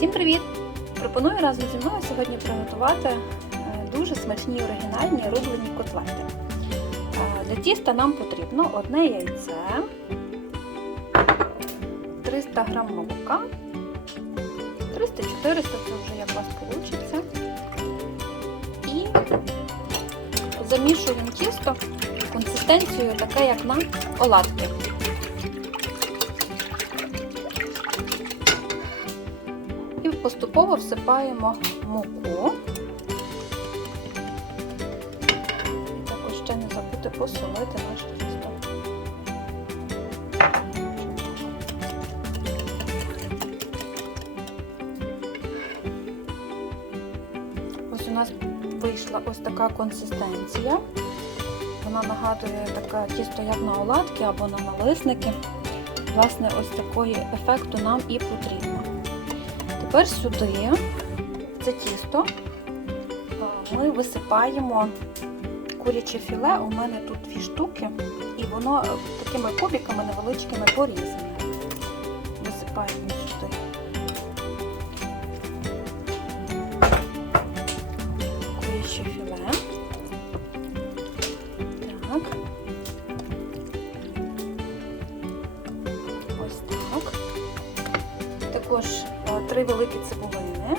Всім привіт! Пропоную разом зі мною сьогодні приготувати е, дуже смачні оригінальні рублені котлети. Е, Для тіста нам потрібно одне яйце, 300 г молока, 300-400 це вже як у вас вийде. І замішуємо тісто консистенцією таке, як на оладки. Поступово всипаємо муку. І також ще не забудьте посолити наше тісто. Ось у нас вийшла ось така консистенція. Вона нагадує таке тісто, як на оладки або на налисники. Власне, ось такої ефекту нам і потрібно. Тепер сюди, це тісто, ми висипаємо куряче філе. У мене тут дві штуки, і воно такими кубиками невеличкими порізане. Висипаємо сюди. Куряче філе. Також три великі цибулини,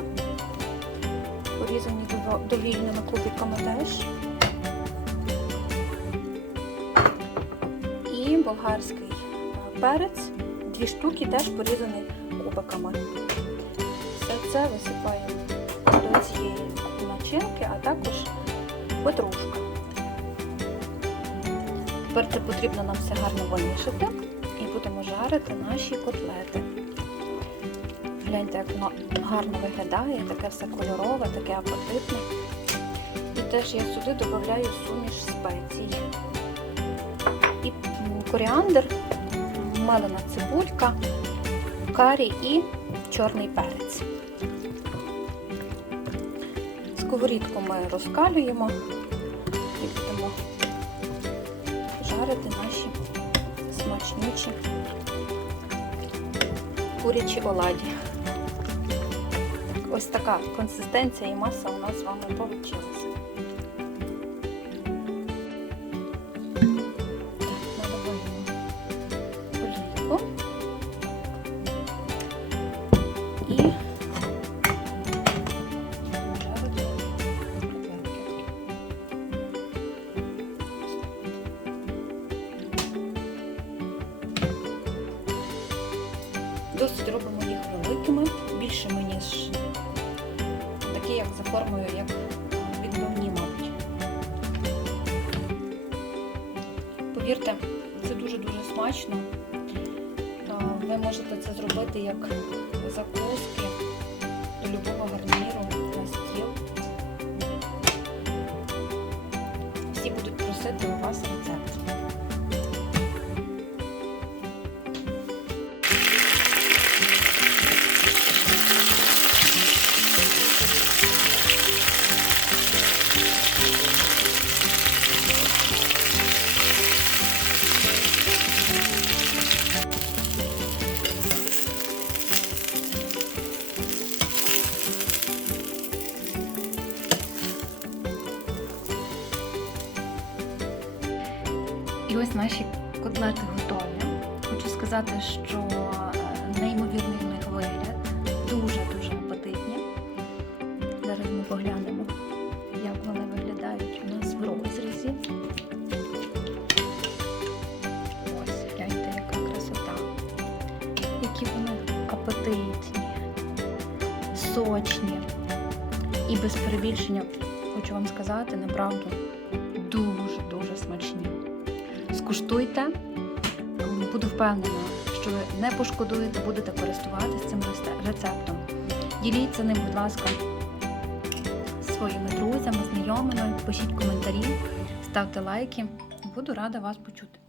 порізані довільними кубиками теж. І болгарський перець, дві штуки теж порізані кубиками. Все це висипаємо до цієї начинки, а також петрушка. Тепер це потрібно нам все гарно вимішати і будемо жарити наші котлети. Гляньте, як воно гарно виглядає, таке все кольорове, таке апетитне. І теж я сюди додаю суміш спецій. І коріандр, мелена цибулька, карі і чорний перець. Сковорідку ми розкалюємо і будемо жарити наші смачнючі курячі оладі. Ось така консистенція і маса у нас з вами вийшла. Досить робимо формою, як відбивні, мабуть. Повірте, це дуже-дуже смачно. Ви можете це зробити як закуски до любого гарніру ось наші котлети готові. Хочу сказати, що е, неймовірний у них вигляд, дуже-дуже апетитні. Зараз ми поглянемо, як вони виглядають у нас в розрізі. Ось, гляньте, яка красота. Які вони апетитні, сочні. І без перебільшення, хочу вам сказати, направду дуже-дуже смачні. Скуштуйте, буду впевнена, що ви не пошкодуєте, будете користуватися цим рецептом. Діліться ним, будь ласка, своїми друзями, знайомими, пишіть коментарі, ставте лайки. Буду рада вас почути.